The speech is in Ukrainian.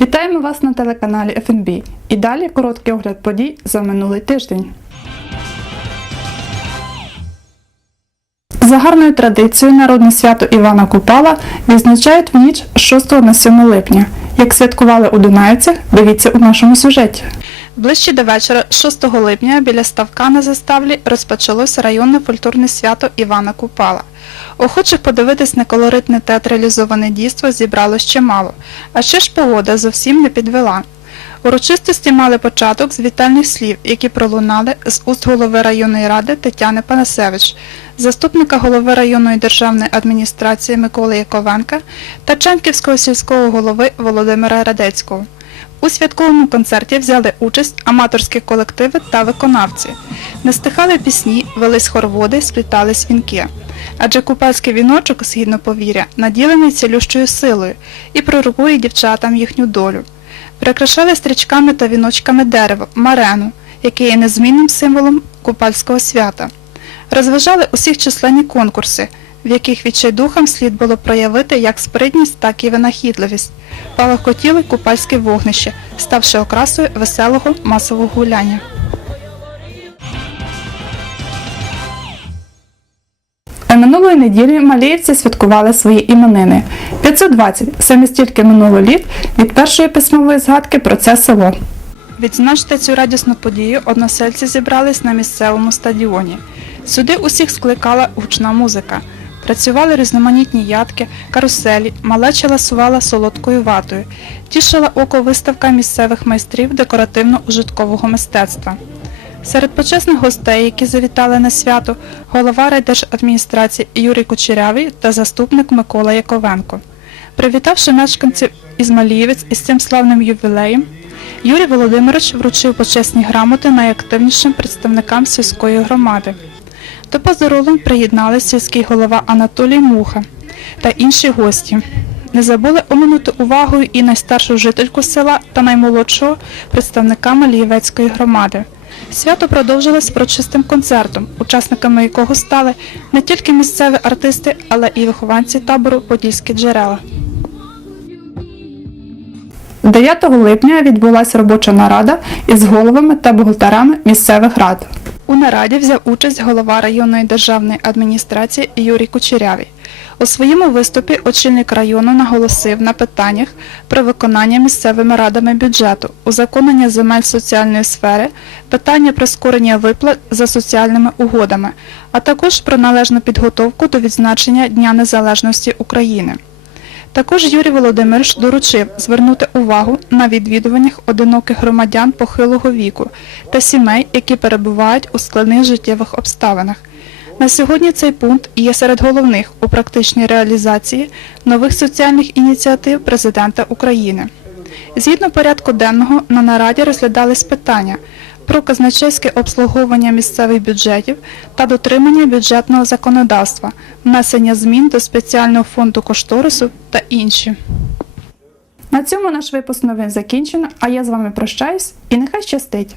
Вітаємо вас на телеканалі FNB. І далі короткий огляд подій за минулий тиждень. За гарною традицією народне свято Івана Купала відзначають в ніч з 6 на 7 липня. Як святкували у Дунаївцях, дивіться у нашому сюжеті. Ближче до вечора, 6 липня, біля ставка на заставлі розпочалося районне культурне свято Івана Купала. Охочих подивитись на колоритне театралізоване дійство зібралось чимало, а ще ж погода зовсім не підвела. Урочистості мали початок з вітальних слів, які пролунали з уст голови районної ради Тетяни Панасевич, заступника голови районної державної адміністрації Миколи Яковенка та Чанківського сільського голови Володимира Радецького. У святковому концерті взяли участь аматорські колективи та виконавці. Не стихали пісні, велись хорводи, сплітались вінки. Адже купальський віночок, згідно повір'я, наділений цілющою силою і пророкує дівчатам їхню долю. Прикрашали стрічками та віночками дерево, марену, яке є незмінним символом купальського свята. Розважали усіх численні конкурси, в яких відчайдухам слід було проявити як спритність, так і винахідливість. Палахкотіли купальське вогнище, ставши окрасою веселого масового гуляння. Минулої неділі маліївці святкували свої іменини. 520 саме стільки минуло літ від першої письмової згадки про це село. Відзначити цю радісну подію односельці зібрались на місцевому стадіоні. Сюди усіх скликала гучна музика. Працювали різноманітні ядки, каруселі, малеча ласувала солодкою ватою, тішила око виставка місцевих майстрів декоративно-ужиткового мистецтва. Серед почесних гостей, які завітали на свято, голова райдержадміністрації Юрій Кучерявий та заступник Микола Яковенко. Привітавши мешканців Ізмалієвець із цим славним ювілеєм, Юрій Володимирович вручив почесні грамоти найактивнішим представникам сільської громади. До поздоровлень приєдналися сільський голова Анатолій Муха та інші гості. Не забули оминути увагою і найстаршу жительку села та наймолодшого представника Малієвецької громади. Свято продовжилось прочистим концертом, учасниками якого стали не тільки місцеві артисти, але і вихованці табору Подільські джерела. 9 липня відбулася робоча нарада із головами та бухгалтерами місцевих рад. У нараді взяв участь голова районної державної адміністрації Юрій Кучерявий. У своєму виступі очільник району наголосив на питаннях про виконання місцевими радами бюджету, узаконення земель соціальної сфери, питання прискорення виплат за соціальними угодами, а також про належну підготовку до відзначення Дня Незалежності України. Також Юрій Володимирович доручив звернути увагу на відвідуваннях одиноких громадян похилого віку та сімей, які перебувають у складних життєвих обставинах. На сьогодні цей пункт є серед головних у практичній реалізації нових соціальних ініціатив президента України. Згідно порядку денного на нараді розглядались питання про казначейське обслуговування місцевих бюджетів та дотримання бюджетного законодавства, внесення змін до спеціального фонду кошторису та інші. На цьому наш випуск новин закінчено, а я з вами прощаюсь і нехай щастить!